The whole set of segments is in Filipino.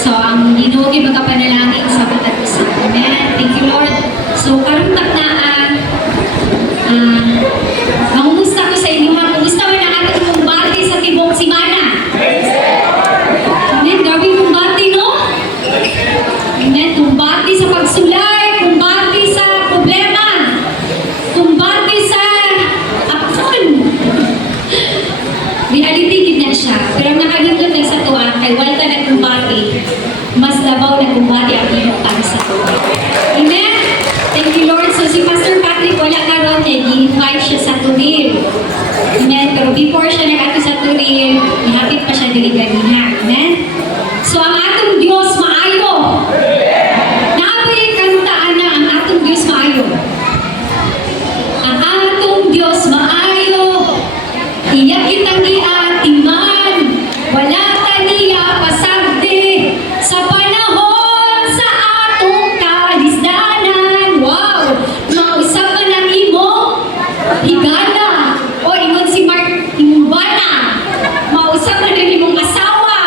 So, ang ginuogi magkapanalangin sa matag usa. Amen. Thank you, Lord. So, karong taknaan, mangumusta ko sa inyo. Kumusta man ang ating kumbati sa tibok simana? Amen. Gawin kumbati, no? Amen. Kumbati sa pagsulay, kumbati sa problema, kumbati sa aksyon. Reality din na siya. Pero nakagindot na sa tuwa, kay walta na kumbati, mas labaw na kumbati ang pinuntan sa tuwa. Amen? Thank you, Lord. So si Pastor Patrick, wala ka ron, i-invite siya sa Turil. Amen? Pero before siya nag-ato sa Turil, ihapit pa siya dili-ganiha. Amen? So ang atong Diyos maayo. Naabay kantaan na ang atong Diyos maayo. Ang atong Diyos maayo. Iyak kitang iatiman, wala taniya pasagdi sa panahon sa atong kalisdanan. Wow! Mausap ka ng imo, higala, o ingon si Mark, imbana. Mausap ka ng imong asawa,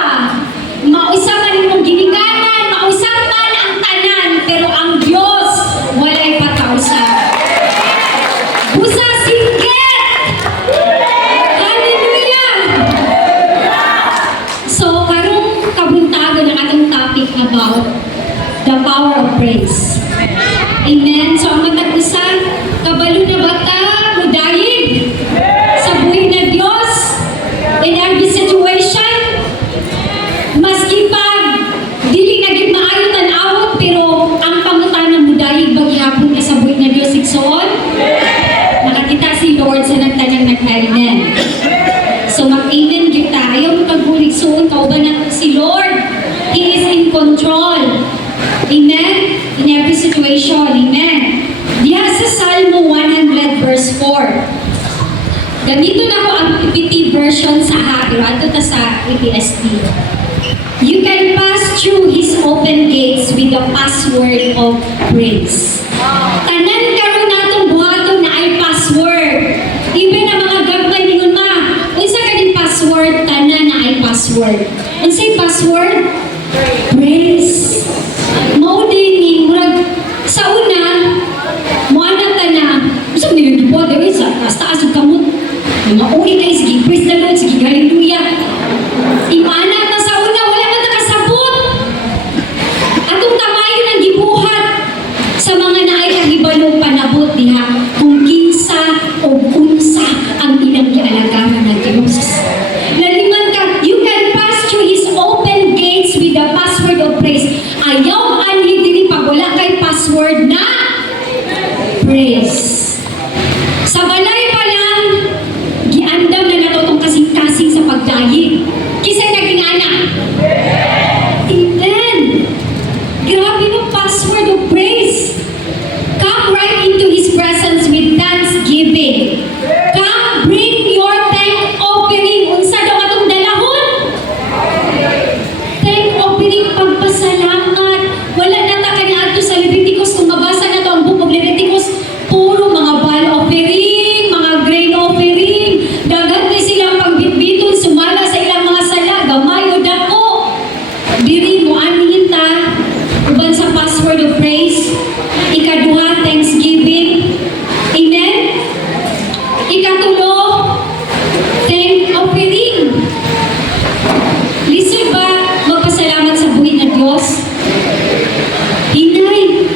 mausap ka ng imong ginikanan, mausap man ang tanan, pero ang Diyos walay patausa. Busa singgit! Hallelujah! So, karong kabuntagon ang atong topic about the power of praise. Amen. So, ang matag-usan, kabalo na ba ta, mudayig sa buhay na Diyos in every situation? Maski pag dili naging maayo tan-awot, pero ang pangutanan mudayig baghihapon ka sa buhay na Diyos igsoon? Nakakita si Lord sa nagtanang nagkainan. So mag-amen kita. Ayaw mo pagbulig suon, kauban natin si Lord. He is in control. Amen? In every situation. Amen? Diya sa Salmo 100 verse 4. Ganito na ko ang PPT version sa pero ato ta sa EPSD. You can pass through His open gates with the password of praise. Tanan karon natong buhaton na ay password. Even ang mga gagmay ningon ma, unsa kaning password, tanan na ay password. Unsay password? Praise. Mao din ni murag sa una moana tanan. Unsa man yung gibuhat diri sa taas ug kamot. Mga uri kay sige praise the Lord, sige hallelujah. Imana ta sa una wala man nakasabot. Atong tamayon ang gibuhat sa mga naay kahibalong panabot diha kung kinsa o unsa ang ilang gialagaman ng Diyos. Laliman ka, you can pass through His open gates with the password of praise. Ayaw anhi diri pag wala kay password na praise. Sa balay pa lang, giandam na natutong kasing-kasing sa pagdayig. Kisay naging anak. Amen. Grabe ng password of praise. Come right into His presence with thanksgiving. Come, bring your thank offering. Unsa daw atong dalahon? Thank offering, pagpasalamat. Wala na ta kaniadto sa Leviticus. Kung mabasa na to ang book of Leviticus, puro mga bal offering, mga grain offering. Dagat na silang pagbitbiton, sumala sa ilang mga sala, gamay o dako. Diri mo anihin ta, uban sa password of praise. Ikaduha, thanksgiving. Amen? Ikatulo, thank offering. Listen ba, magpasalamat sa buhay na Diyos? Hinay.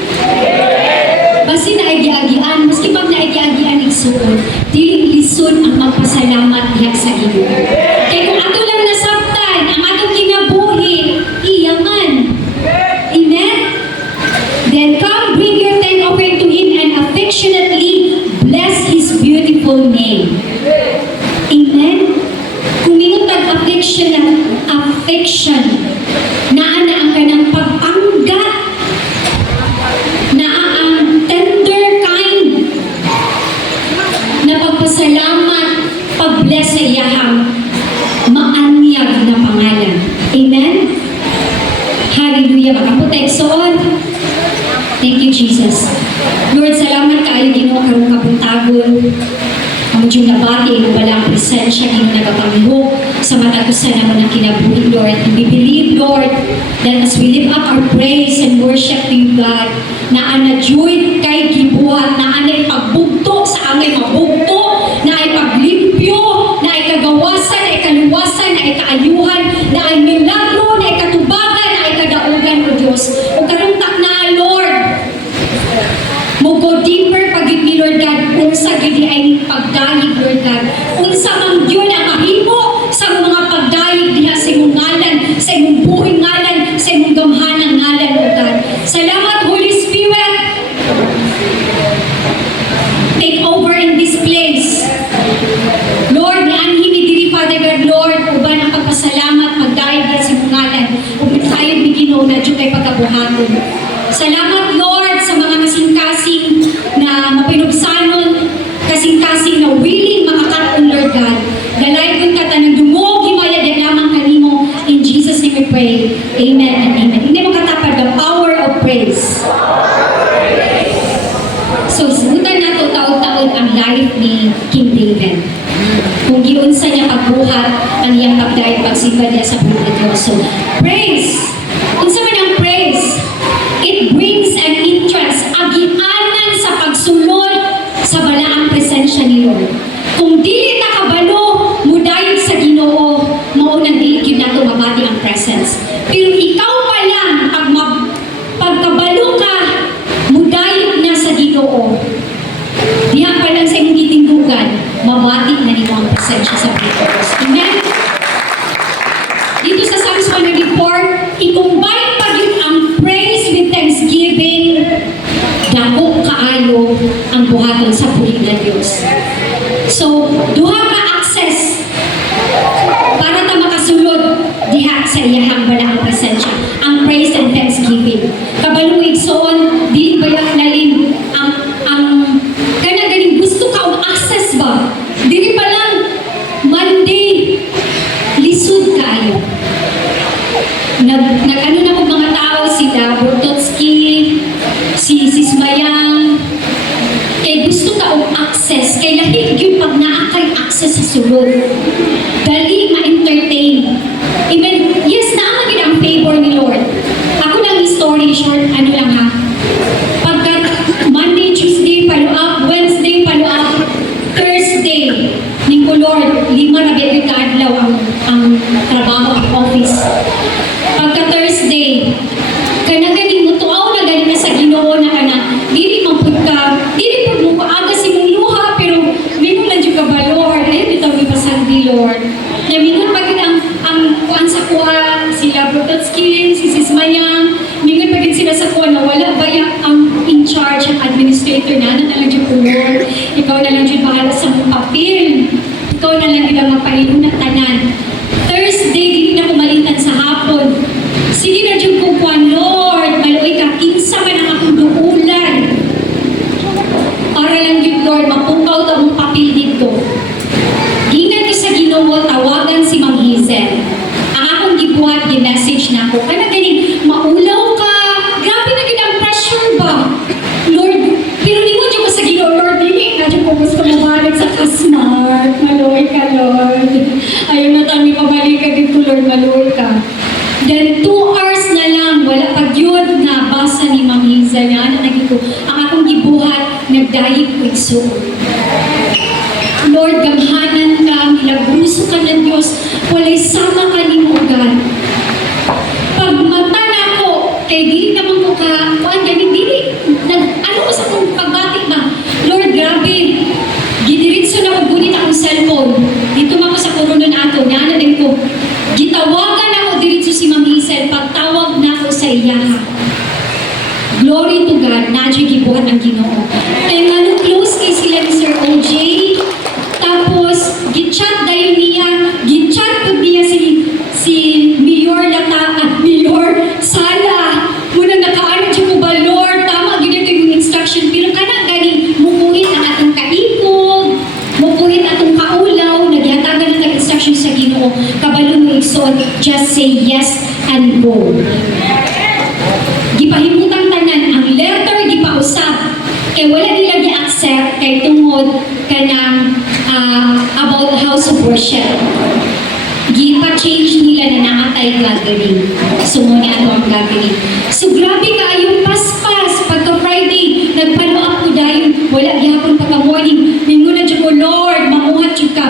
Basi naigi-agian, maski pag naigi-agian igsuon, di lison ang magpasalamat diha sa Ginoo. Kaya kung ato lang nasabtan, ang atong kinabuhi, iyaman. Amen? Then come, bring your thank offering to Him and affectionately bless His beautiful name. Amen? Kung mingon tag-affection, naa na ang kanang pagpanggat, naa ang tender kind na pagpasalamat, pag-bless sa iyahang maanyag na pangalan. Amen? Hallelujah. Makaputay soon. Thank you, Jesus. Lord, salamat kaayo Ginoo karong kabuntagon. Amo yung nabati, ang walang presensya, Ginoo nagapangihok sa matag usa naman ang kinabuhi, Lord. And we believe, Lord, that as we lift up our praise and worship to you, God, na anajuit kay gibuhat, na anay pagbugto sa amay mabugto, na ay paglimpyo, na ay kagawasan, na ay kaluwasan, na ay kaayuhan, na ay milagro, na ay katubagan, na ay kadaugan, O Diyos. O karuntak na, Lord, mo go deeper pagid ni Lord God, unsa gid ay pagdayeg, Lord God. Unsa man gyud ang mahimo sa mga pagdayeg diha sa imong ngalan, sa imong buhing ngalan, sa imong gamhanang ngalan, Lord God. Salamat, Holy Spirit. Take over in this place. Lord, nianhi mi diri, Father God, Lord, uban ang pagpasalamat, pagdayeg diha sa imong ngalan. Ug tayo bigino na jud kay pagkabuhaton. Salamat, Lord, sa mga kasing-kasing na mapinubsanon, kasing-kasing na willing makakaroon, Lord God. Dalay kong katanang dumog, himaya din lamang kanimo. In Jesus' name we pray. Amen and amen. Hindi mo katapad, the power of praise. So, sugutan na to taon-taon ang life ni King David. Kung giunsa niya pagbuhat, ang iyang pagdayeg pagsimba niya sa buhay ko. So, praise. Unsa man ang praise? It brings an interest, agianan sa pagsulod sa balaang presensya ni Lord. Kung dili ta kabalo, mudayeg sa Ginoo, maunang dili gyud nato mabati ang presence. Pero ikaw pa lang, pagkabalo ka, mudayeg na sa Ginoo. Diha pa lang sa imong gitindugan, mabati na nimo ang presensya sa Pilipinas. Amen? Dito sa Psalms 104, i-combine pa yun ang praise with thanksgiving, dako kaayo ang buhaton sa puli ng Diyos. So, duha ka access para ta makasulod diha sa iyahang balaang presensya, ang praise and thanksgiving. Kabaluig soon, dili ba yung lalim ang ganing gusto ka og access ba? Dili pa lang Monday, lisod kaayo. Nag-ano na po mga tao, sila Bortotsky, si Sismayang, kay gusto ka og access, kay lahig yung pag naakay access sa sulod. Dali ma-entertain. Even, yes, naamagin ang favor ni Lord. Ako lang story short, ano lang ha. Pagka Monday, Tuesday, follow up, Wednesday, follow up, Thursday, ning ko Lord, 5 na bigay ka adlaw ang trabaho ang office. Pagka Thursday, kana ganing mo tuaw na ganing na sa Ginoo na kana, dili man pud ka, dili pud mo aga si mong luha, pero mingon lang jud ka ba Lord, ay bitaw mi pasandi Lord. Na mingon pag ang kuan sa kuha, sila Brototsky, si Sismayang, mingon pag sila sa kuha na wala ba ang in charge, ang administrator na lang jud ko Lord. Ikaw na lang jud bahala sa mong papel. Ikaw na lang gid ang magpahinom ng tanan. Thursday, dili na kumalitan sa hapon. Sige na dyan kong kuwan, Lord, maluoy ka, kinsa man ang akong duulan. Para lang yun, Lord, mapukaw ta mong papel dito. Gingan ko sa Ginoo, tawagan si Ma'am Hazel. Ang akong gibuhat, gi-message na ako. Kana ganing, maulaw ka. Grabe na gid ang pressure ba? Lord, pero di mo dyan ko sa Ginoo, Lord, dili na dyan ko gusto mabalik sa kasmart. Maluoy ka, Lord. Ayaw na tayo pabalik ka dito, Lord, maluoy ka. Then 2 hours na lang, wala pag yun na basa ni Ma'am Hazel na ano naging ang akong gibuhat, nagdayeg ko igsuon. Lord, gamhanan ka, milagruso ka ng Diyos, walay sama ka ni mo, God. Pag mata na ako, kay dili naman ko ka, kuan ganing dili, ano ko sa kong pagbati ba? Lord, grabe, gidiritso na maggunit akong cellphone. Dito man ko sa koronon ato, nana din ko, gitawagan ako diretso si Ma'am Hazel, pagtawag na ako sa iya. Glory to God, nadyo gibuhat ang Ginoo. Kaya nga nung close kay sila ni Sir OJ, tapos gichat dayon niya, gichat po niya si Mayor Lata at Mayor Sala. Muna nakaano dyan ko ba, Lord, tama, ginito yung instruction, pero kana ganing mukuhin ang atong kaipog, mukuhin atong kaulaw, naghihatagan ng instruction sa Ginoo, kabalo mo igsoon, just say yes and go. Gipahimutang tanan, ang letter gipausap, kay wala nila gi-accept, kay tungod kanang about house of worship. gipa-change nila na naatay gathering. So, mo ni ato ang gathering. So, grabe ka yung paspas. Pagka Friday, nagpalo up ko dahil wala gihapon pagka-morning. Mingo na dyan ko, Lord, mamuhat dyan ka.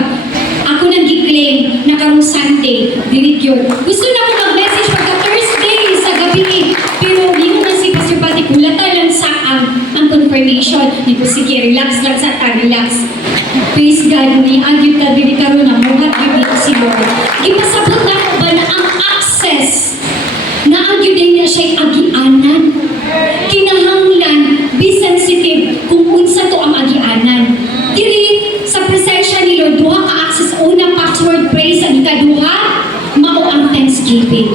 Ako nang gi-claim na karong Sunday, dinig yun. Gusto na ko mag-message pagka Thursday sa gabi. Pero yun na si Pastor Pati, kulatan lang sa ang confirmation. Di ko, sige, relax lang sa relax. Praise God, may agyo ka dili karon na muhat gyud dito si Lord. Gipasabot na ko ba na ang access na agyo din niya siya agianan. Kinahanglan, be sensitive kung unsa to ang agianan. Dili sa presensya ni Lord, duha ka access. Una, password praise. Ang ikaduha, mao ang thanksgiving.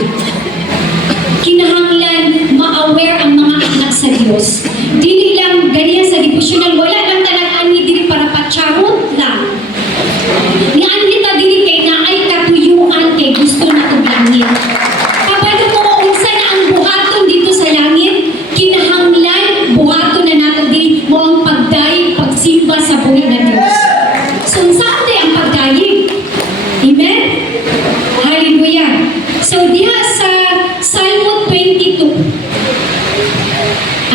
Kinahanglan, ma-aware ang mga anak sa Diyos. Dili lang ganyan sa devotional, wala lang talagang ani dili para patsarot lang. Ni anita dili kay naay katuyuan kay gusto na tong langit. Kabalo mo unsa na ang buhaton dito sa langit, kinahanglan buhaton na nato dili mo ang pagdayeg pagsimba sa buhi na Dios. So unsa ang pagdayeg? Amen. Hallelujah. So diha sa Psalm 22.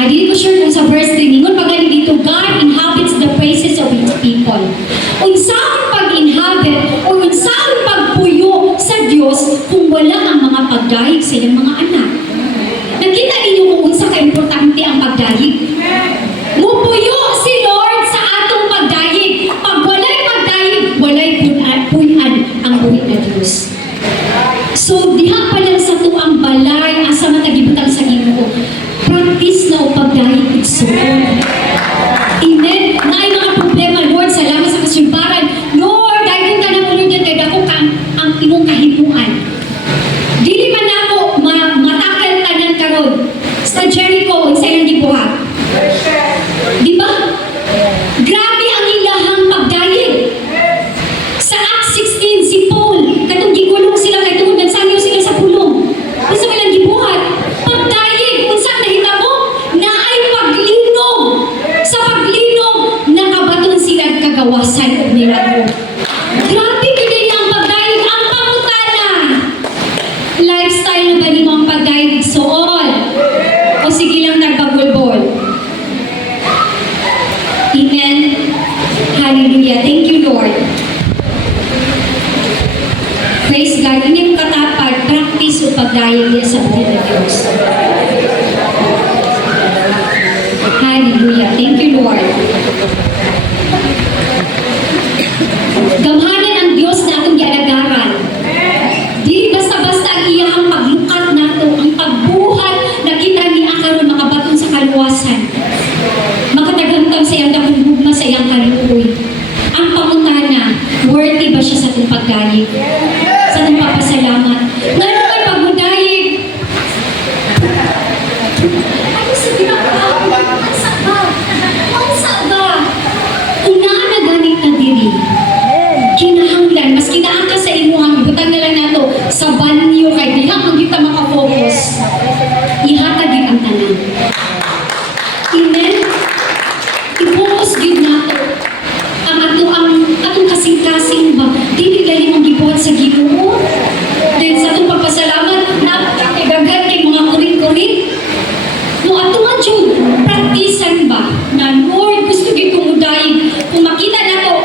Di ko sure kung sa verse 3, ningon pagani dito, God inhabits the praises of His people. Unsaon pag-inhabit o unsaon pagpuyo sa Diyos kung wala ang mga pagdayeg sa iyang mga anak. Nakita ninyo kung unsa ka-importante ang pagdayeg. Mupuyo si Lord sa atong pagdayeg. Pag walay pagdayeg, walay punan ang buhi na Diyos. So, diha pa lang sa tuang balay, asa matagibutang sa Ginoo. Practice na o pagdayeg igsoon. Amen? Na ay mga problema, Lord, salamat sa kasulbaran. Lord, dahil ka na mulod yan, kaya ako ang imong kahipuan. Dili man ako matakal tanan karon sa Jericho, sa ilang gibuhat. Di ba? Grabe ang ilahang pagdayeg. Sa Acts 16, si Paul, katong gigulong sila, kay tungod nagsangyo sila sa pulong. Kasi walang gibuhat. Pagdayeg, unsa nahita mo? Na ay paglinog. Sa paglinog, nakabaton sila kagawasan o milagro. Grabe din ang pagdayeg. Ang pangutana. Lifestyle na ba ni mo ang pagdayeg soon? O sige lang nagbagulbol? Amen. Hallelujah. Thank you, Lord. Praise God. Inyong katapag, practice o pagdayeg niya sa buhay ng Diyos. Hallelujah. Thank you, Lord. Gamhanan ang Diyos na atong gialagaran. Di basta-basta ang iyang paglukat nato, ang pagbuhat na kita ni akaron makabaton sa kaluwasan. Makatagamtam sa iyang dapunggugma sa iyang kaluoy. Ang pangutana, worthy ba siya sa itong pagdayeg? Sa itong papasalamat? Nga naman pagmudayeg. Ano sa ginagawa? Ansa ba? Ansa ba? Kung naanaganit na diri, kinahanglan, mas kinaan ka sa imuhang, ibutang na lang nato sa banyo kay diha kung kita makafocus. Ihatag yun ang tanan. Amen? I-focus yun nato. Atong kasing-kasing ba? Di galing ang gibuhat sa Ginoo. Then sa atong pagpasalamat, napakagagad kay mga kuring-kuring. No, atong adjun, practicean ba? Na Lord, gusto gyud ko mudayeg. Kung makita na to,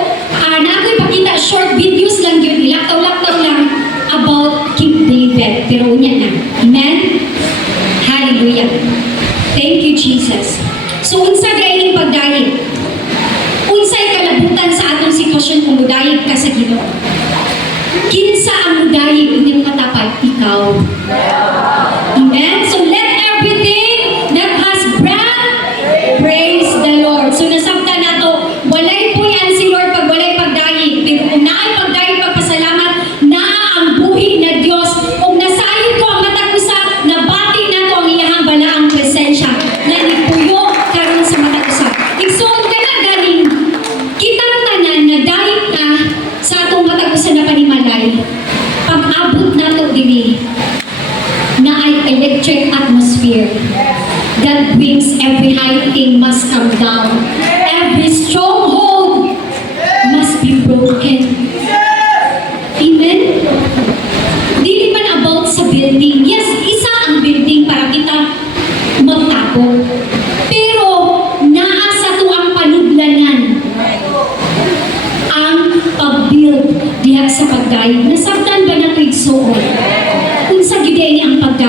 na ako'y pakita, short videos lang yun, ilaktaw-laktaw lang about King David. Pero unya na. Amen? Hallelujah. Thank you, Jesus. So, unsa galing pagdayeg? Unsay kalabutan sa atong sitwasyon kung mudayeg ka sa Ginoo? Kinsa ang mudayeg inyong katapad? Ikaw. Amen? So let everything that has breath praise the Lord. So nasabta na to, walay puyan si Lord pag walay pagdayeg. Pero kung naay pagdayeg pagpasalamat, naa ang buhi na Dios. Kung nasayod ko ang matag usa, nabati na to ang iyahang balaang presensya. Na nipuyo karon sa matag usa. Igsoon ka na galing kitang tanan na dahil na sa atong matag-usa na panimalay, pag-abot na to diri, na ay electric atmosphere that brings every high thing must come down. Every stronghold must be broken. Amen?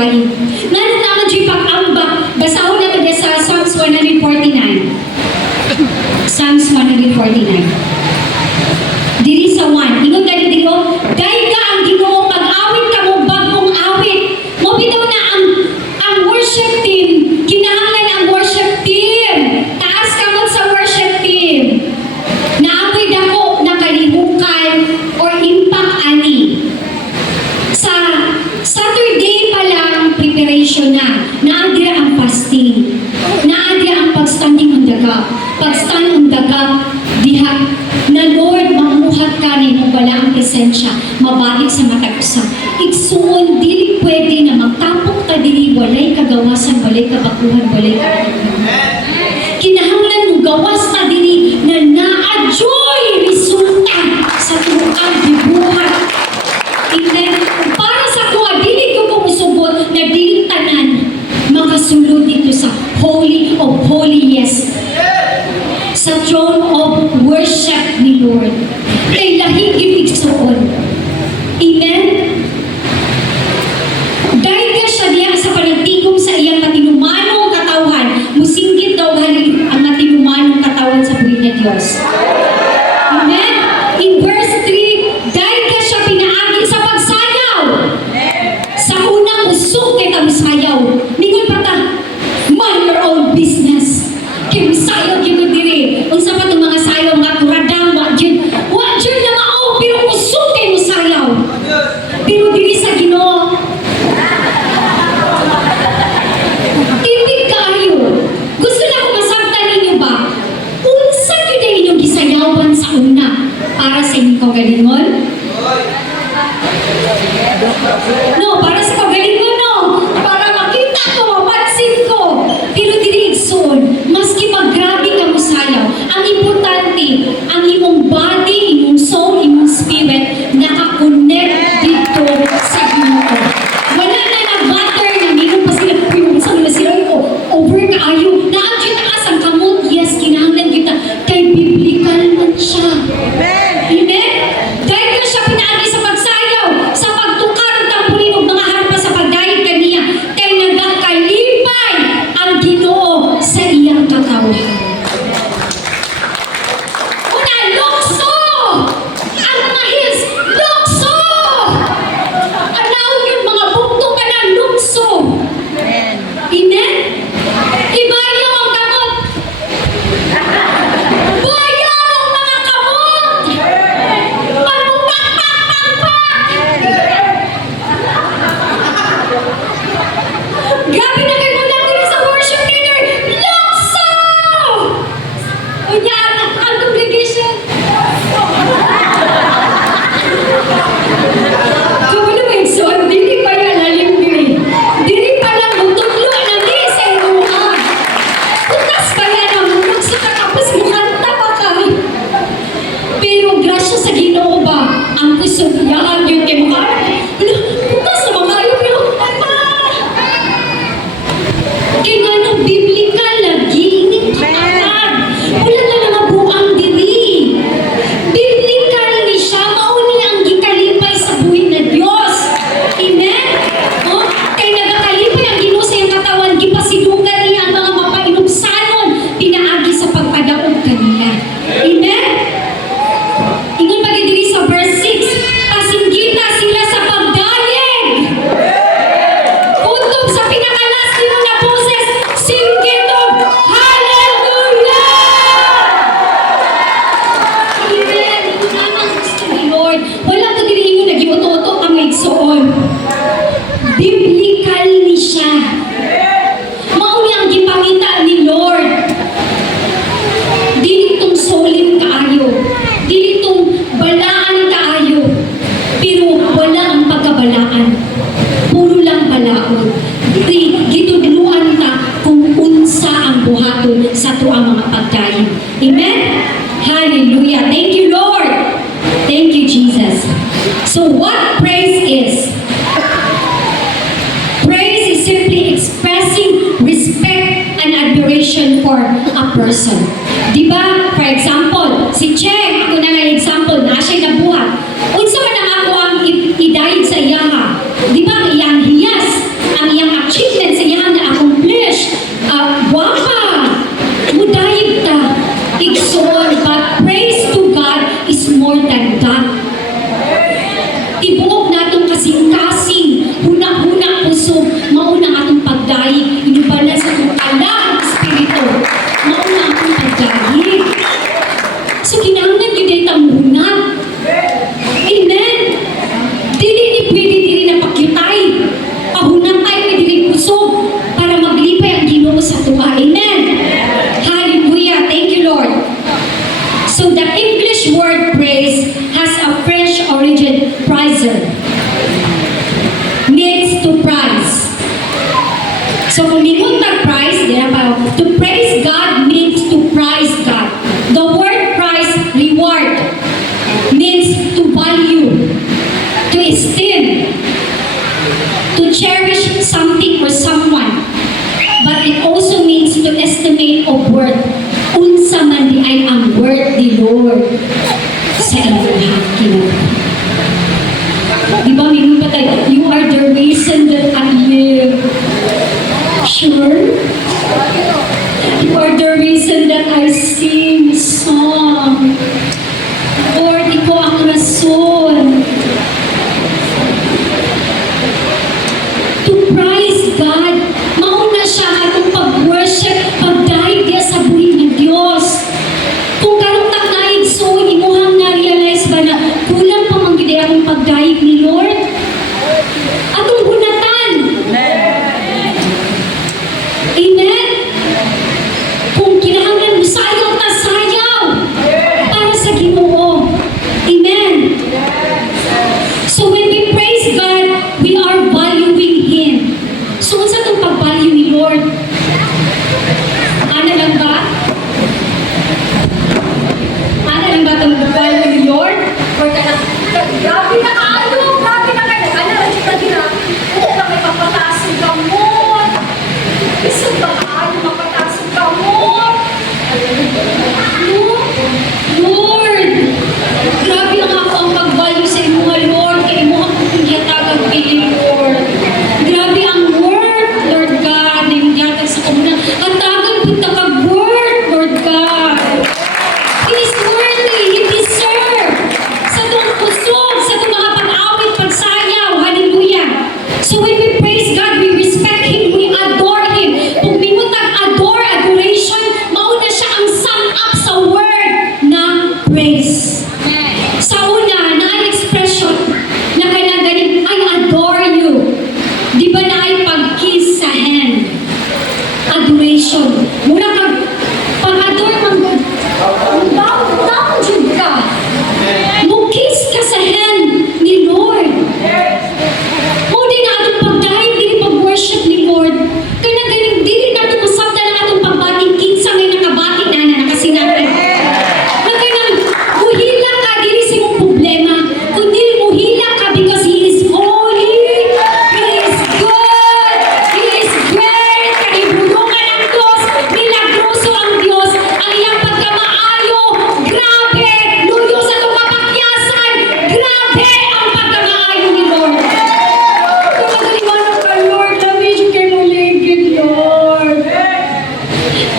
daig. Nganong naman dyan pag-ambak, basahon naman niya sa Psalms 149. Psalms 149. Diri sa 1. Ingon gani dito, dahil ka ang Ginoo, pag-awit ka mo bagong awit. Mo bitaw na ang worship team, kinahanglan ang worship team. Taas ka mo sa worship team. Naamoy dako nakalihukan or impact ani. Sa Saturday pa lang preparation na. Naadya ang fasting. Naadya ang pag-standing on the gap. Pag-stand on the gap, diha na Lord, mamuhat ka rin mo wala ang presensya, mabalik sa matag usa. Igsuon, dili pwede na magtapok ta dili, walay kagawasan, walay kabakuhan, walay kinahanglan mo gawas ta dili na naa-joy resulta sa tuwang dibuhat. Amen. Para sa kuha, dili ko kumusubot na dili tanan makasulod dito sa Holy of Holiest, sa throne of worship ni Lord. Kay lahing ibigsoon. Amen? Dahil ka siya diya sa panagtigom sa iyang matinumanong katawan, musinggit daw ang matinumanong katawan sa buhay na Diyos. Amen? In verse 3, dahil ka siya pinaagi sa pagsayaw. Sa unang usok kita masayaw. Mingon pa ta, mind your own business. Kaya masayaw kita diri. Kung sa patong mga sayaw, mga turadang, wajin na mao, pero usok kayo masayaw. Pero diri sa Ginoo, ibig kayo. Gusto na ko masabtan ninyo ba? Unsa yun na inyong gisayawan sa una para sa inyong kagalingon? No, para sa kagalingon, no. Para makita ko, mapansin ko. Pero diri igsoon, maski paggrabe ka mo sayaw, ang importante, ang imong body, imong soul, imong spirit, nakakonect dito sa Ginoo. Wala na nag-matter na mingon pa sila, yung sa mga sila ko, over ka ayo. Naadyo taas ang kamot, yes, kinahanglan kita. Kay biblical man siya. Amen? Dahil ka siya pinaagi sa pagsayaw, sa pagtukar ng tampurin ng mga harpa sa pagdayag kaniya, kay nagakalipay ang Ginoo sa iyang katawan. Una, lukso! Ang mga hills, lukso! Anaw yung mga bukto ka na, lukso! Amen? Ibayaw ang kamot! Bayaw ang mga kamot! Grabe na kayo muna dito sa worship leader! Lukso! Unya, ang congregation. Kung ano ba yung son, dili pa yan lalim diri. Diri pa lang bututlo na di sa inuha. Bukas pa yan ang lukso ka tapos muhanta pa ka. Pero grasya sa Ginoo ba, ang kusog yan yun kay mukha. Ano, bukas na mga ayaw pero kaya nga nung biblical lagi, ining katawan. Wala na nangabuang diri. Biblical ni siya, mauni ang gikalipay sa buhay na Diyos. Amen? O? Kaya nagakalipay ang Ginoo sa iyang katawan, gipasilugan niya ang mga mapainumsanon, pinaagi sa pagpadaog kanila. Amen? Ingon pa diri sa verse 6, pasinggita sila sa pagdayeg. Kutob sa pinakalas nimo na boses, singgitog, hallelujah! Amen. Ito naman gusto ni Lord. Wala to diri ingon nagiuto-uto ang igsoon. Biblical ni siya. Mauni ang gipangita ni Lord. Dili tong solim kaayo. Dili tong balaan kaayo. Pero wala ang pagkabalaan. Puro lang balaod. Gitudluan ta kung unsa ang buhaton sa tuang mga pagkain. Amen? Hallelujah. Thank you, Lord. Thank you, Jesus. So what praise is? Praise is simply expressing respect and admiration for a person. Diba? For example, si Cheng, ako na nga example, na siya'y nabuhat. Unsa man ang ako ang idayig sa iyaha. Diba? Ang iyang hiyas, ang iyang So kung lingon tag-price, to praise God means to prize God. The word prize, reward, means to value, to esteem, to cherish something or someone. But it also means to estimate of worth. Unsa man di ay ang worth ni Lord sa inyong kinabuhi. Di ba, minun pa tayo, you are the reason that I live. Sure? You are the reason that I sing song. Lord, ikaw ang rason. To praise God, mauna siya atong pag-worship, pag-dive niya sa buhay ng Diyos. Kung karong taknaig so, imuhang na-realize ba na kulang pa mang gidi akong pag-dive ni Lord? Atong hunatan. Amen? Kung kinahanglan mo sayaw ta sayaw para sa Ginoo. Amen? So when we praise God, we are valuing Him. So unsa itong pag-value ni Lord? Ana lang ba? Ana lang ba itong pag-value ni Lord? Or grabe na kaano, grabe na kayo. Ano lang kita gina? Oo na may papatasong gamot. Gusto ba kaano mapatasong gamot? No? Lord, grabe ang ako ang pag-value sa imo nga Lord. Kaya imo ang kukunyatagag pili Lord. Grabe ang word, Lord God, na yung yatag sa komunang. Ang tagal punta kag-word, Lord God. He is worthy, He deserves. Sa itong kusog, sa itong mga pag-awit, pagsayaw, hallelujah. So when we praise God, we respect Him, we adore Him. Kung minutag adore, adoration, mauna siya ang sum up sa word na praise. Sa una, na ang expression na kanagaling, I adore you. Di ba na ay pag-kiss sa hand? Adoration. Muna kag pag-adore man, down jud ka. Mukis ka sa hand ni Lord. Muna na atong pag-dahil, dili pag-worship ni Lord. Kanagaling, dili na ito masabda na atong pagbating kinsa may nakabating na nakasinatan. Nagkanang, muhila ka, dili sa imong problema. Kundi muhila ka because He is holy, He is good, He is great, kanibulungan ang Diyos, milagroso ang Diyos, ang iyang pagkamaayo, grabe, luyo sa itong kapakyasan, grabe ang pagkamaayo ni Lord. Kapagaliwanag ka, Lord, labi dyan kayo maligid, Lord.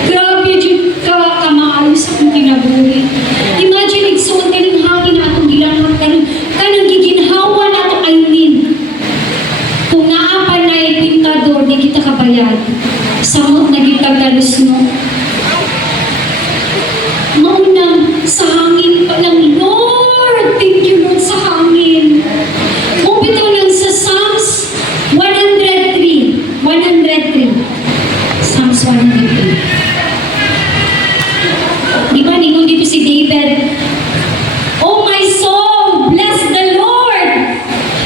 Grabe dyan ka, kamaayo sa akong kinabuhi. Imagine, igsuot ka ng hangin na atong gilanghap ka kanang giginhawa na itong ayunin. Kung naapan na pintador, di kita kabayad. Samot na kita galusno. Maunang sa hangin pa lang, Lord. Thank you, Lord, sa hangin. Bumitaw lang sa Psalms 103. 103. Psalms 103. Di ba, ningon dito si David, oh my soul, bless the Lord.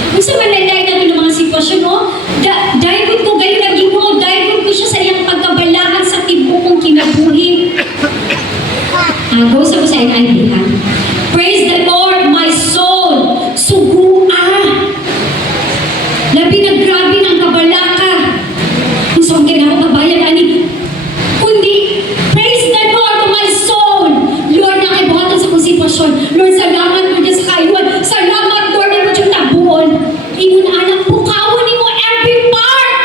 Kung sa manalay natin ng mga sitwasyon, no? Dahil ko gayon na Ginoo, dahil ko siya sa iyang pagkabalaan sa tibukong kinabuhi. Go sa ko sa NIV, ha? Praise the Lord, my soul. Sugua. Labi na grabe ng kabalaka. Kung saan kailangan kabayan, ani? Kundi, praise the Lord, my soul. Lord, nakibuhatan sa kong sitwasyon. Lord, salamat mo dyan sa kayuan. Salamat, Lord, na mo dyan tabuon. Ingon anak, bukawon mo every part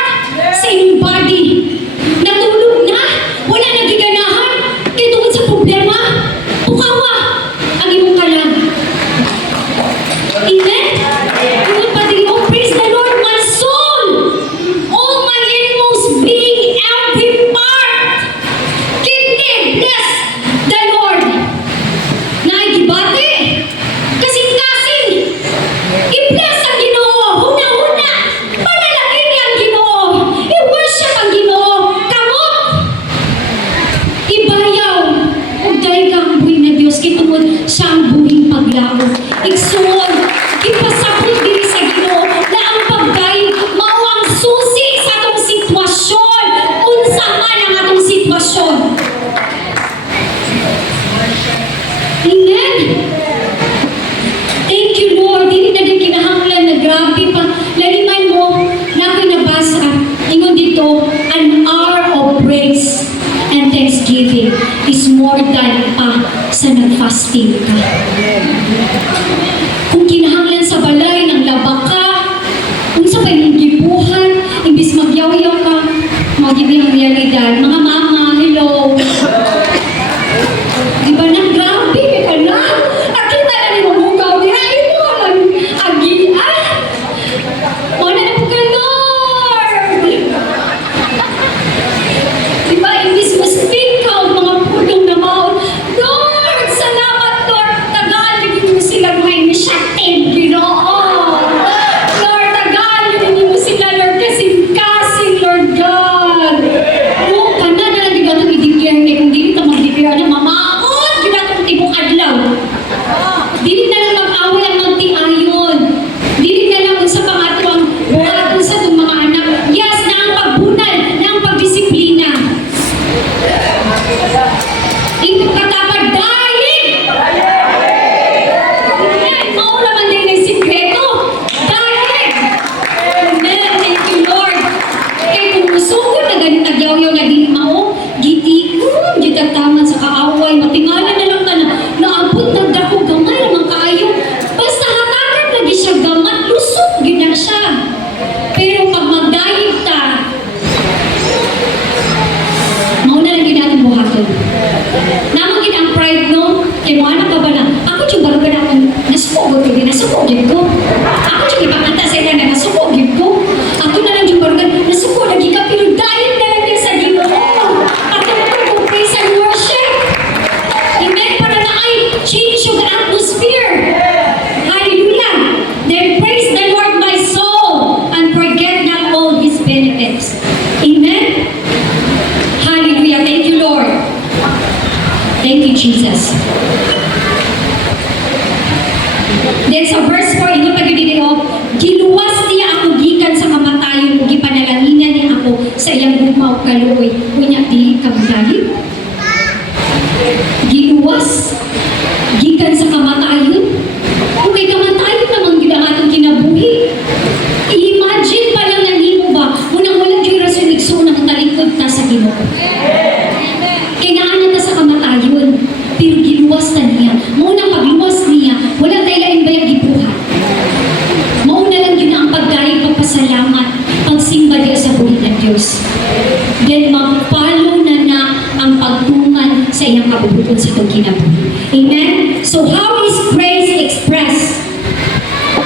sa inyong body. Natulog na. Wala nagiganahan. Kaya tungkol sa problema, bukawa ang imong more than pa sa nag-fasting ka. Kung kinahanglan sa balay ng laba ka, kung sa panigibuhan, imbis magyaw-yaw ka, magiging ang realidad. Mga mama, hello. Di ba na, grabe ka na? Nakita na ni mamugaw niya, ito ang agian. Mana na po ka, Lord. Di ba, imbis mo speak out mga pulong na maon, Lord, salamat, Lord. Tagaan mo sila mga initiative, Ginoo. Lord, tagaan mo sila, Lord, kasing-kasing, Lord God. Oo, kana na lang, di ba ito i-declare kay kung di ka mag-declare na mamaot, di ba itong tibong adlaw. Dili na lang mag-away ang magti-ayon. Dili na lang sa pangatwang buhat sa itong mga anak. Yes, na ang pagbunal, na ang pagdisiplina. Ito katapad dahil! Amen. Maula man din ang sikreto. Dahil! Amen. Thank you, Lord. Kaya kung musugod na ganit agyaw-yaw na di mao, gitikon, gitagtaman sa kaaway, matingalan na lang na naabot ng dako gamay naman kaayo. Basta hatagan lagi siya gamat, lusot, gina siya. Pero pag magdayig ta, mauna lang din natin buhaton. Namang ang pride, no? Kaya mo anak ka ba na, ako yung bago na akong nasukogod ko, nasukogid ko. Ako yung ipakanta sa ilan na nasukogid ko. Ako na lang yung bago na nasukog, lagi ka, pero dahil na lang yan sa Ginoo. Ako na lang kung praise and worship. Amen? Para na ay change yung atmosphere. Hallelujah. Then praise the Lord my soul and forget not all His benefits. Amen? Hallelujah. Thank you, Lord. Thank you, Jesus. Then sa verse 4, ito pag yun giluwas niya ako gikan sa kamatayon, ug gipanalanginan niya ako sa iyang gumaw kaluoy. Unya di kamatayon. Giluwas gikan sa kamatayon. Kung may kamatayon namang gid ang atong kinabuhi. I-imagine pa lang nanimo ba, unang wala yung rason igsoon na talikod ta sa Ginoo. Kailangan na sa kamatayon, pero giluwas na niya. Maunang pagluwas niya, wala tayo lain ba yung gibuhat? Mauna lang yun ang pagdahig, pagpasalamat, pagsimba diya sa buhay ng Diyos. Then magpalo na ang pagtungan sa iyang kabubuton sa itong kinabuhi. Amen? So how is praise expressed?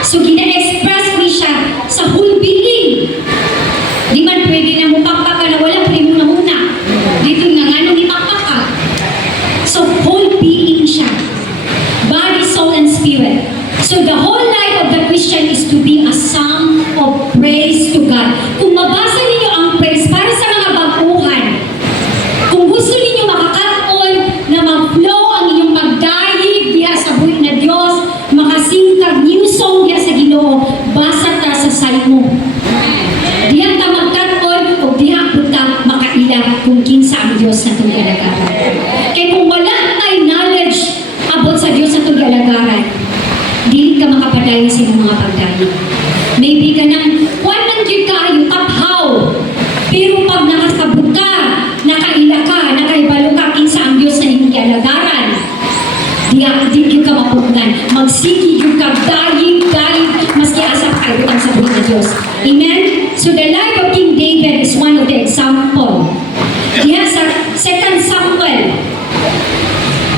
So gina-express ni siya sa whole being. Di man pwede na mupakpak ka na wala, pwede mo na muna. Dito nga nga nung ipakpak ka. So whole being siya. Body, soul, and spirit. So the whole life of the Christian is to be a song of praise to God. Kung mabasa ninyo ang praise para sa mga baguhan, kung gusto ninyo makakaon na mag-flow ang inyong magdahig diha sa buhay na Diyos, makasingkag new song diha sa Ginoo, basa ta sa Salmo. Diha ta magkaon o diha ta makailang kung kinsa ang Diyos na itong kalagaran. Kaya kung wala tayo knowledge about sa Diyos na itong kalagaran, di ka makapadayon sa mga pagdahig. Maybe ka nang, kung nang yun kayo, taphaw. Pero pag nakasabot ka, nakaila ka, nakaibalo ka, kinsa ang Diyos na inyong kalagaran, di ka mapugnan. Magsigi yung dahig, maski asap kayo ang sa buhay ng Diyos. Amen? So the life of King David is one of the example. Diya sa 2 Samuel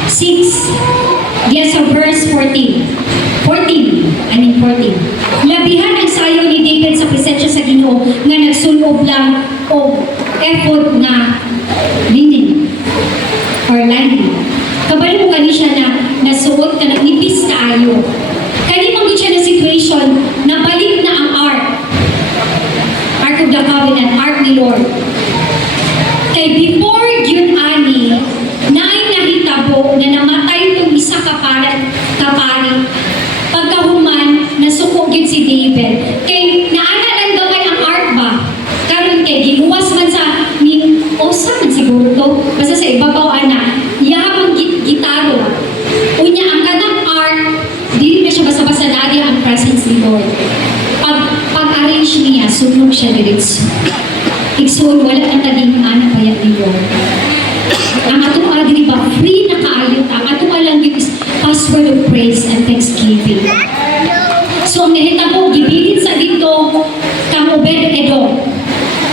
6, diya sa verse 14. Labihan ang sayo ni David sa presensya sa Ginoo nga nagsulob lang o effort na linen or lining. Kabalo mo kani siya na nasuot ka ng nipis na ayo. Kani mong siya na situation na balik na ang ark of the covenant, ark ni Lord. Kay before yun ani, naay nahitabo na namatay itong isa kapari. Pagkahuman, nasukogin si David. Kay naana lang gamay ang ark ba? Karon kay giluwas man sa ni Osa man siguro to. Basta sa ibabaw ana, yamang gitaro. Unya ang kanang ark, dili na siya basta-basta nari ang presence ni Lord. Pag-arrange niya, sunog siya diretso. Igsoon, wala ang tadingan na bayat ni Lord. Ang atong agri ba, free word of praise and thanksgiving. So ang nahitabo, gibilin sa dito, kang Obed-Edom.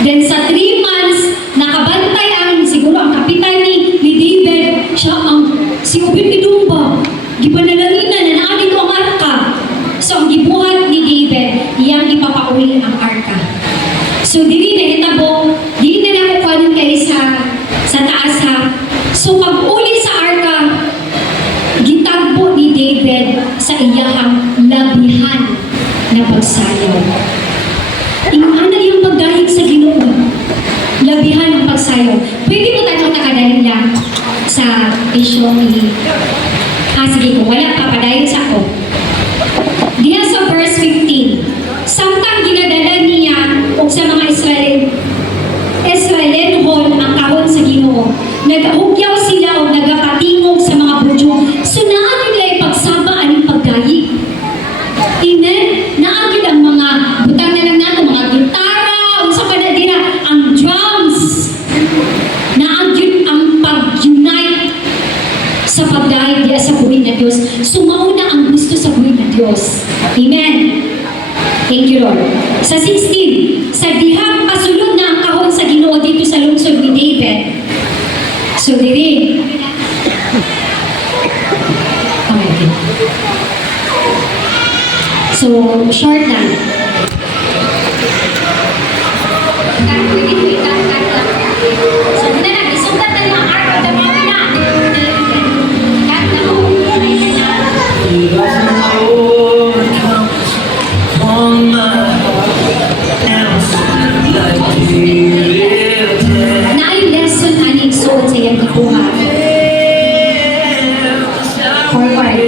Then sa 3 months, nakabantay ang, siguro ang kapitan ni David, siya ang, si Obed-Edom ba? Gipanalaginan na naa dito ang arka. So ang gibuhat ni David, iyang ipapauli ang arka. So dili nahitabo, dili na nakukuha kayo sa taas ha. So pag-uli sa arka, gitagbo ni David sa iyahang labihan na pagsayaw. Ingana yung pagdahig sa Ginoo. Labihan ng pagsayaw. Pwede mo tayo nakadahig lang sa isyo ni... sige ko, wala papadahig sa ako. Diya sa verse 15, samtang ginadala niya o sa mga Israelenhon ang kahon sa Ginoo, nagahugyaw sila o nagapatingog sa mga budyo, so naan nila ipagsaba ang pagdahig. Amen? Naagid ang mga butang na lang nato, mga gitara, unsa pa na dira, ang drums. Naagid ang pag-unite sa pagdahig diya sa buhay na Diyos. Sumauna ang gusto sa buhay na Diyos. Amen? Thank you, Lord. Sa 16, sa dihang pasulod na ang kahon sa Ginoo dito sa lungsod ni David. So, diri. Okay. So, short lang. So, muna na, isugat na yung ark of the Lord na. Kat na mo. Na ay lesson aning suot sa iyang gibuhat. Forward.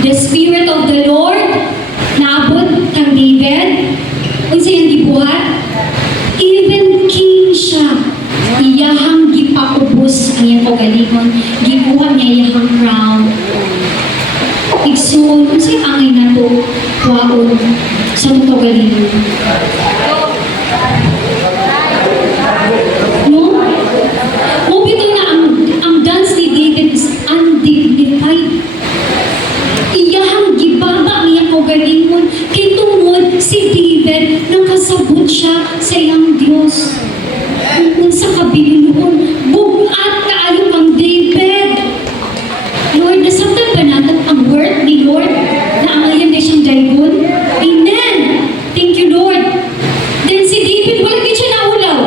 The Spirit of the Lord naabot kang David unsa iyang gibuhat, even king siya, iyahang gipaubos ang iyang kaugalingon, gibuhat niya iyahang crown. Igsoon unsa angay nato kuwaon sa mga kaugalingon. No bito na ang dance ni David is undignified. Iyahang gibaba niya kaugalingon kay tungod si David nakasabot siya sa iyang Dios. Kung sa kabilinoon, bugat kaayo kang David. Lord, nasabtan ba natin ang word ni Lord na angayan na siyang daygon? Amen! Thank you, Lord. Then si David, wala din siya naulaw.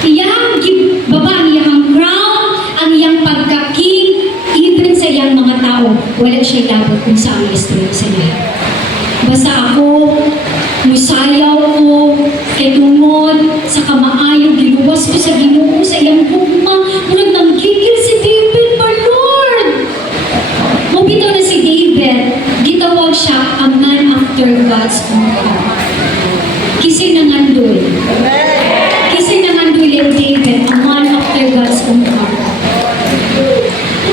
Iyahang gibaba niyang crown, ang iyang pagka-king, even sa iyang mga tao, wala siya labot kung saan ang istorya sa niya. Basta ako, musayaw ko, kay tungod, sa kamaayo, giluwas ko sa Ginoo, sa iyang hukma, murag nang gigil si David, my Lord! Mabitaw na si David, gitawag siya a man after God's own heart. Kasi nangandoy. Kasi nangandoy yung David, a man after God's own heart.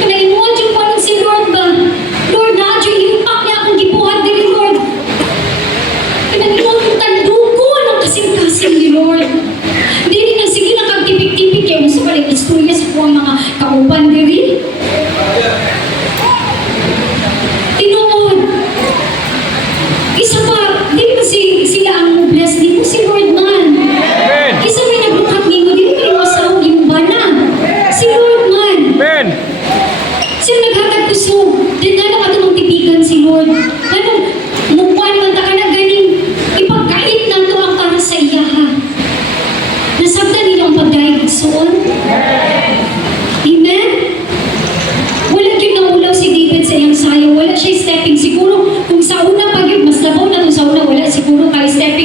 Naimuha yung parang si Lord ba? Lord, na-adyo impact niya akong gibuhat din ni Lord. Pinag-iwan kong tandugo ng kasing-kasing ni Lord. Hindi rin na sige nakagtipik-tipik kayo sa paling istorya sa kuwang mga kauban diri. Tinuod. Isa pa, di ba sila ang bless, di mo si Lord man. Isa may nagbukat ni mo, di mo masawag yung bana. Si Lord man. Amen. Sino naghatag puso? Din na ka itong tipigan si Lord. Anong mukwan man ta ka na ganing ipagkait na ito ang para sa iya ha. Nasabtan nila ang pagdahig soon.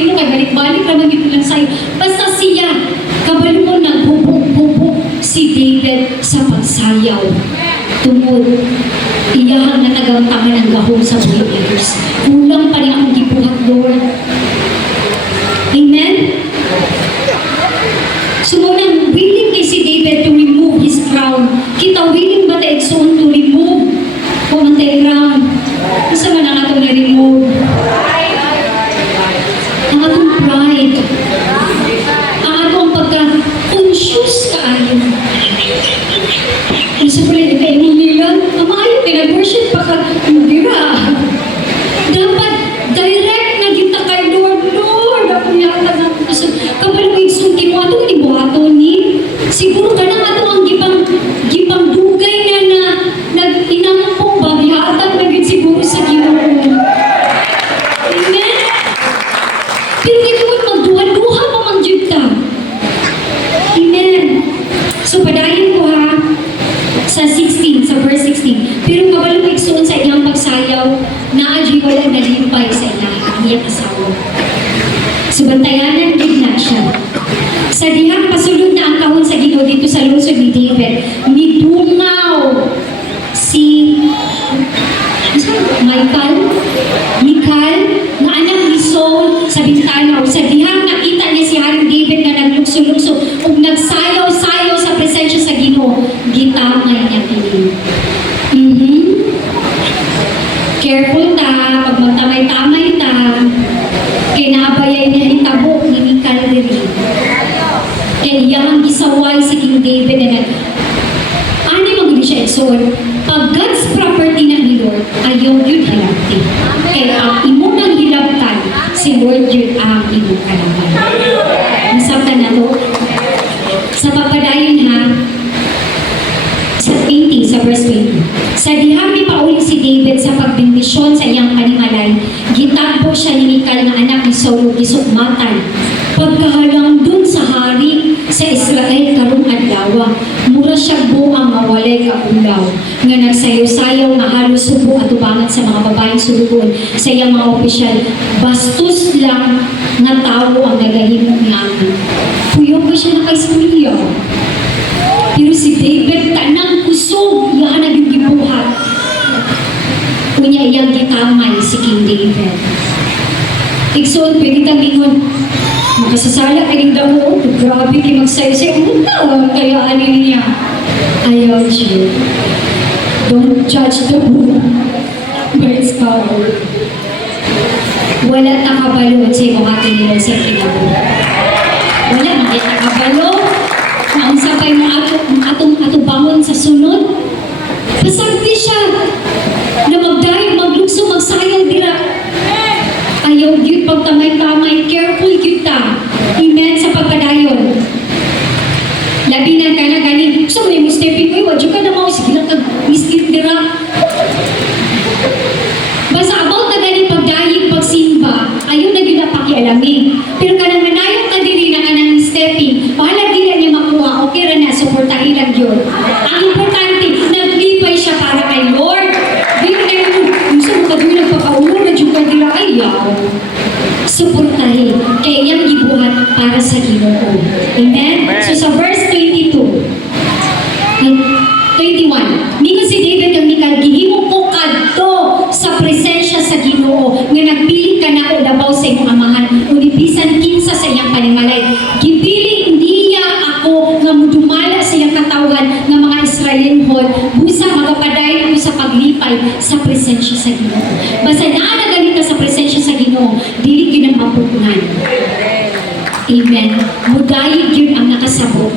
inyo kay balik-balik naman gito lang sa'yo. Basta siya, kabalo mo nagbubog-bubog si David sa pagsayaw. Tungod, iyahang natagamtangan ng gahong sa buhay ni Diyos. Kulang pa rin akong gibuhat, Lord. Amen? So, munang willing kay si David to remove his crown. Kita willing ba tayo soon to remove kung ang tayo crown? Isa man ang atong na-remove. Ang atong pride. Ang atong pagka-conscious kaayo. Isa pala yung kayo nila, amayo, pinag-worship pa ka, dira. Dapat direct na kita kay Lord, Lord. Ako yata na gusto. Kapag mo isulti mo, ato ni buhato ni. Siguro ka na ato ang gipang dugay na nag-inampong babihatan na gid siguro sa Ginoo. Amen? Pero ito mo magduha-duha pa mangyud ka. Amen? So, padayon ko ha, sa 16, sa verse 16. Pero kabalo mo igsuon sa iyang pagsayaw, naadyo wala nalimpay sa ang iyang asawa. Subantayanan din na siya. Sa dihang pasulod na ang kahon sa Ginoo dito sa lungsod ni David, midungaw si Michal, na anak ni Saul sa bintanaw. Sa dihang nakita niya si Haring David na naglukso-lukso ug nagsayaw-sayaw sa presensya sa Ginoo, gitamay niya kini. Careful ta, pag magtamay-tamay ta, kinabayay niya hitabo ni Michal diri. Kaya iyang gisaway si King David na ani maguli siya exhort, pag God's property na ni Lord, ayaw yun hilabti. Kaya ang imong nang hilabtan, si Lord yun ang imong kalaban. Nasabtan na to? Sa papadayon ha, sa 20, sa verse 20. Sa dihang ni pauli si David sa pagbindisyon sa iyang panimalay, gitagbo siya ni Michal na anak ni Saul ug gisukmatan. Pagkahalang dun sa hari sa Israel karong adlaw, mura siya buang mawalay ka ulaw, nga nagsayaw-sayaw nga halos subo at ubangan sa mga babaeng sulugon sa iyang mga opisyal. Bastos lang nga tao ang nagahimok niya. Puyong ko siya na kay Samaria. Pero si David, tanang kusog, yan ang yung gibuhat. Kunya iyang gitamay si King David. Igsoon, pwede tamingon, makasasala ka rin daw, grabe kayo magsayo-sayo, kaya ano niya? Ayaw siya. Don't judge the book by its cover. Wala nakabalo sa iyo mga kinilang sa kinabo. Wala nakabalo. Ang sabay mo atong bangon sa sunod, pasagdi siya na magdayo, maglugso, magsayaw dira. Ayaw yun pagtamay-tamay, careful yun ta. Amen sa pagpadayon. Labi na ka na ganing, gusto mo yung stepin mo, wadyo ka na mo, sige lang kag-mislit dira. Basta about na ganing pagdayig, pagsimba, ayaw na yun na pakialamin. Pero kanang nanayot na diri na kanang stepping, pahala dira niya makuha, okay ra na, supportahin lang yun. Ang importante, naglipay siya para kay Lord. Di na yun, gusto mo ka doon nagpapaulo na dyan ka dira, ayaw. Supportahin, kaya yung gibuhat para sa Ginoo. Amen? So sa verse 22, 21, mingon si David ang Michal, gihimo ko kadto sa presensya sa Ginoo nga nagpili ka na o labaw sa imong amahan unibisan kinsa sa iyang panimalay. Gipili niya ako nga mudumala sa iyang katawan nga mga Israelinhon busa magapadayon ako sa paglipay sa presensya sa Ginoo. Basta naa galing ka sa presensya sa Ginoo, dili gyud ang mapupunan. Amen. Mudayig yun ang nakasabot.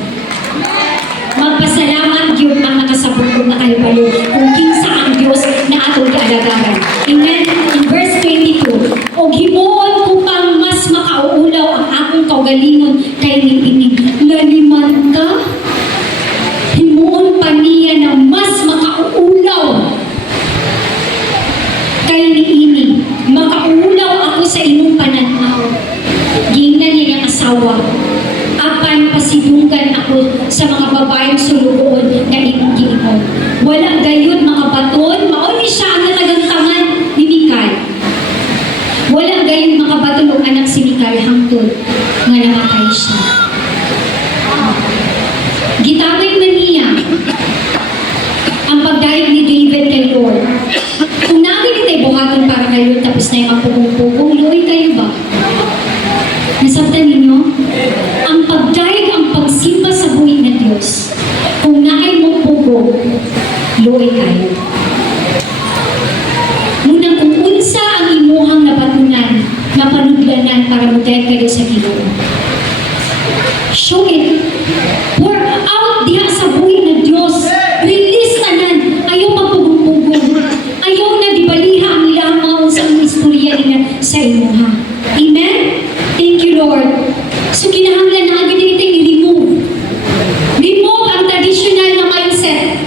Magpasalamat yun ang nakasabot kung nakahibalo kung kinsa ang Diyos na atong kaalagaan. Amen. In verse 22, o himuon ko pang mas makauulaw ang akong kaugalingon kay niinig. Laliman ka? Himuon pa niya na mas makauulaw kay niinig. Makauulaw ako sa imong pananaw. Gingnan niya niyang asawa. Apan pasidunggan ako sa mga babaeng sulugoon na imong giingon. Walang gayon mga baton, mauni siya ang natagantaman ni Michal. Walang gayon mga baton o anak si Michal mga pugong-pugong. Luoy kayo ba? Nasabtan ninyo? Ang pagdaig, ang pagsimba sa buhay ng Diyos. Kung naay mong pugong, luoy kayo. Munang kung unsa ang imuhang nabatunan, napanudlanan para mudayag kayo sa Ginoo. Show it. Pour out diha sa buhay ng Diyos. Release tanan. Ayaw magpugong-pugong. Ayaw na dibaliha ang ilang mga unsang istorya nila sa imuha. Amen? Thank you, Lord. So, kinahanglan na agad dito i-remove. Remove ang traditional na mindset.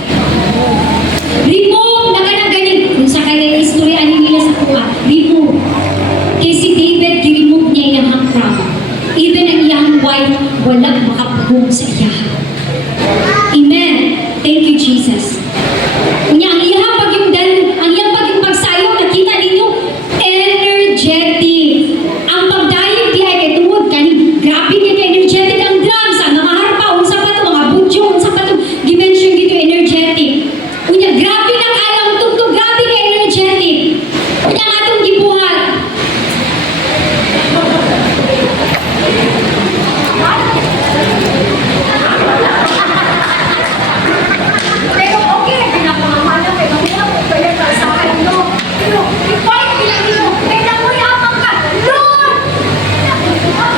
Remove na ganang-ganing. Kung sa kaya istorya nila sa kuha. Remove. Kaya si David, i-remove niya yung crown. Even ang iyang wife, walang makapugong sa iya. Amen. Thank you, Jesus. Kunya, ang iyang paging pagsayaw, nakita ninyo, energetic. Ang pagdayag di ay katungod, grabe niya energetic ang drums, ang mga harpa, unsa pa ito, mga budyo, unsa pa ito, dimension dito, energetic. Kunya, grabe na kaya ang tugtog, grabe ka energetic. Kunya, ang atong gibuhat. Pero okay, pinapamamala kayo. Mahirap ko kaya para sa akin, no? Pero, i-fight bilang nyo. Kaya na mo yapang ka. Lord!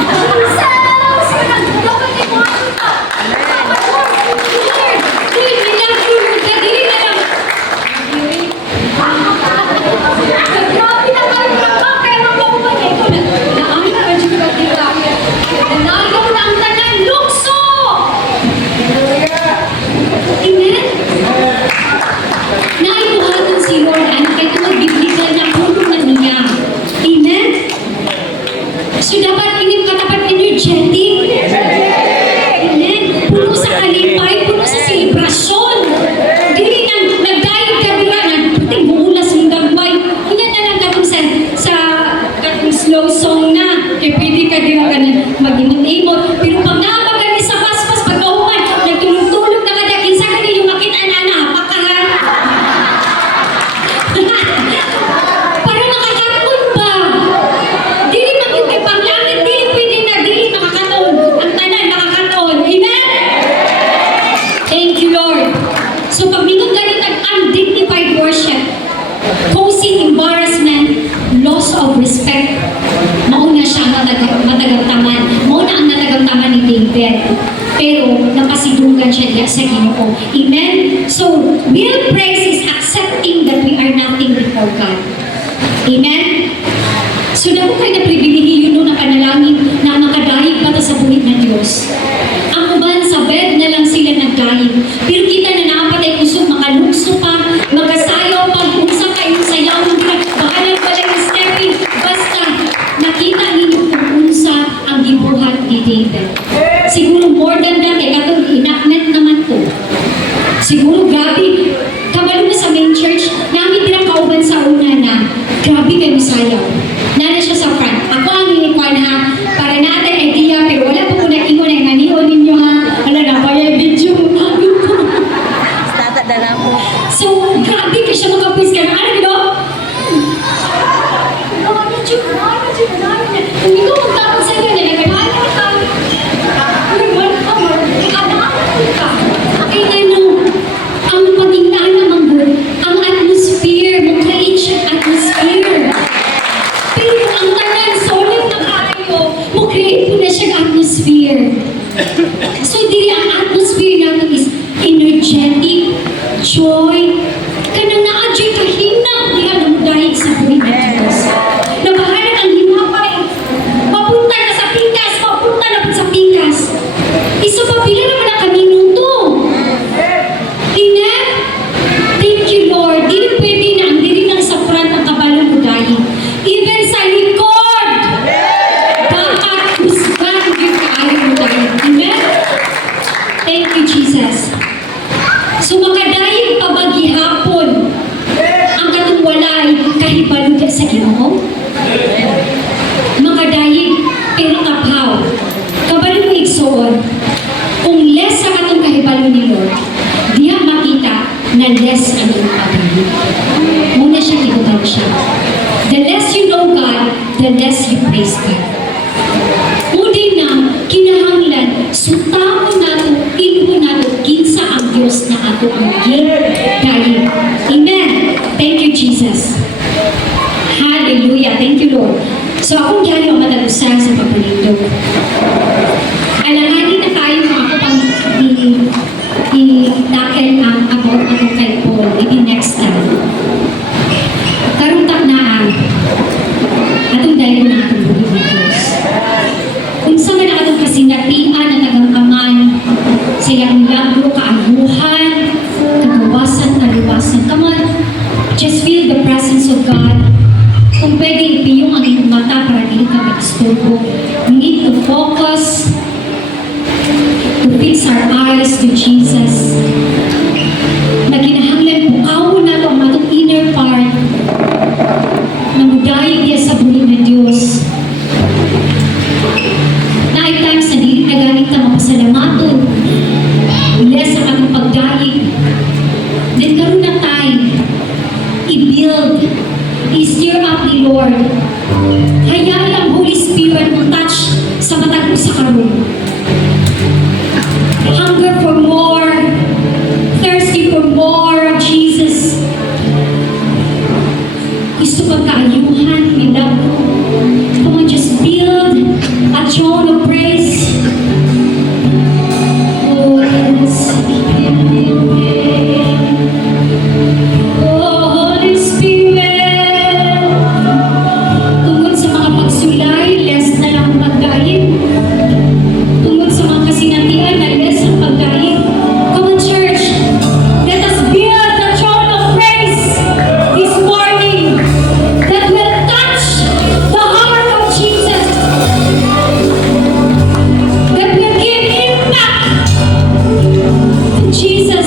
Jesus! Dapat kayo mga kita. Lord, we love you. Kadiri na lang. Grabe na kayo. Kaya mabawa niya. Ikaw na. Naami na ka dyan ka kita. Nanayaw na ang tanan. Lukso! Amen? Naibuhatan si Lord ang kay tuwag biblikal na puno na niya. Amen? So dapat inyong katapat energetic. Amen? Puno sa kalipay, puno sa selebrasyon. Dili nang nagdayag ka bira na puting buulas yung gagway. Hindi na lang katong sa katong slow song na. Kaya pwede ka din ka mag-imot-imot. Pero pag nakapagani sa paspas, pagkauman, nagtulog-tulog na kada, kinsa ka yung makita na napakahan. Para makakaton ba? Dili makita panglangit, dili pwede na, dili makakaton. Ang tanan makakaton. Amen? Thank you, Lord. So pag mingon ganit ang undignified worship, causing embarrassment, loss of respect, mauna siya matagamtaman. Mauna ang natagamtaman ni David. Pero napasidugan siya diya sa Ginoo. Amen? So, real praise is accepting that we are nothing before God. Amen? So, dako kayo na pribilehiyo no na panalangin na makadahig pa ta sa buhit ng Diyos. Ang uban sa bed na lang sila nagdahig. Pero kita na nakapatay kusog, makalukso pa, makasayaw pa, unsa kayo sayaw, bahalang pala yung stepping. Basta, nakita ninyo kung unsa ang gibuhat ni David. Siguro more than that, kaya katong inaknet naman ko. Siguro grabe, kabalo mo sa main church, namin dirang kauban sa una na, grabe kayo sayaw. Nana siya sa front. Ako ang inikwan ha, para natin idea, pero wala po ko nakingon na yung nanion ninyo ha. Wala na, kaya video. Tata na po. So, grabe ka siya makapwis ka na. Ano gino? Kung ikaw magtapos sa iyo, nagkakalaan ka. Kaya ano, ang paginglaan ng manggod, ang atmosphere, mag-create siya atmosphere. Pero ang tanan, solid na kayo, mag-create po na siya atmosphere. So, dili ang atmosphere natin is energetic, joy, kanang na-adjoy kahina, di ka namudahig sa buhay ng Diyos. Nabahanan ang hinapay, papunta na sa pikas, papunta na po sa pikas. Isa pa, pila naman ang kaminuto. Amen? Thank you, Lord. Dili pwede na, ang dili lang sa front ang kabalong mudahig. Even sa likod, dapat husgan yung kaayon mudahig. Amen? Thank you, Jesus. So makadayag pa ba gihapon ang katong walay kahibalo sa Ginoo? Makadayag pero kapaw. Kabalo mo igsoon. Kung less sa katong kahibalo ni Lord, diya makita na less ang iyong kabalo. Muna siya kibutan siya. The less you know God, the less you praise God. Udi na, kinahanglan, sutamo nato, ilho nato, kinsa ang Diyos na ato ang ginayin. Amen. Thank you, Jesus. Hallelujah. Thank you, Lord. So, akong gano'n ang matagusan sa pagpalindog. Alanganin na tayo mga ako pang i-tackle ang about ako kay Paul. Iti next time. Karuntak na ang atong dahil na atong buhay ng Diyos. Kung sa nga na atong kasinatian na nagangkaman sa iyang lagro, kaaguhan, kagawasan, kaluwasan. Come on, just feel the presence of God. Kung pwede ipiyong ang iyong mata para di ka mag-istorbo. We need to focus, to fix our eyes to Jesus. Na kinahanglan po, kawo na ito ang atong inner part na mudayag niya sa buhay ng Diyos. Na ay times na dili na galing ka mapasalamaton. Less ang atong pagdayag. Then karoon na tayo, i-build, i-stir up ni Lord. Hayaan ang Holy Spirit mo touch sa matag mo sa karoon. Hunger for more, thirsty for more of Jesus. Gusto kang kaayuhan, we love you. Come on, just build a throne of praise. Oh, yes. Oh, Holy Spirit. Tungkol sa mga pagsulay, less na lang pagkain. Tungkol sa mga kasinatian, na less ang pagkain. Come on, church. Let us build the throne of praise this morning that will touch the heart of Jesus. That will give impact to Jesus.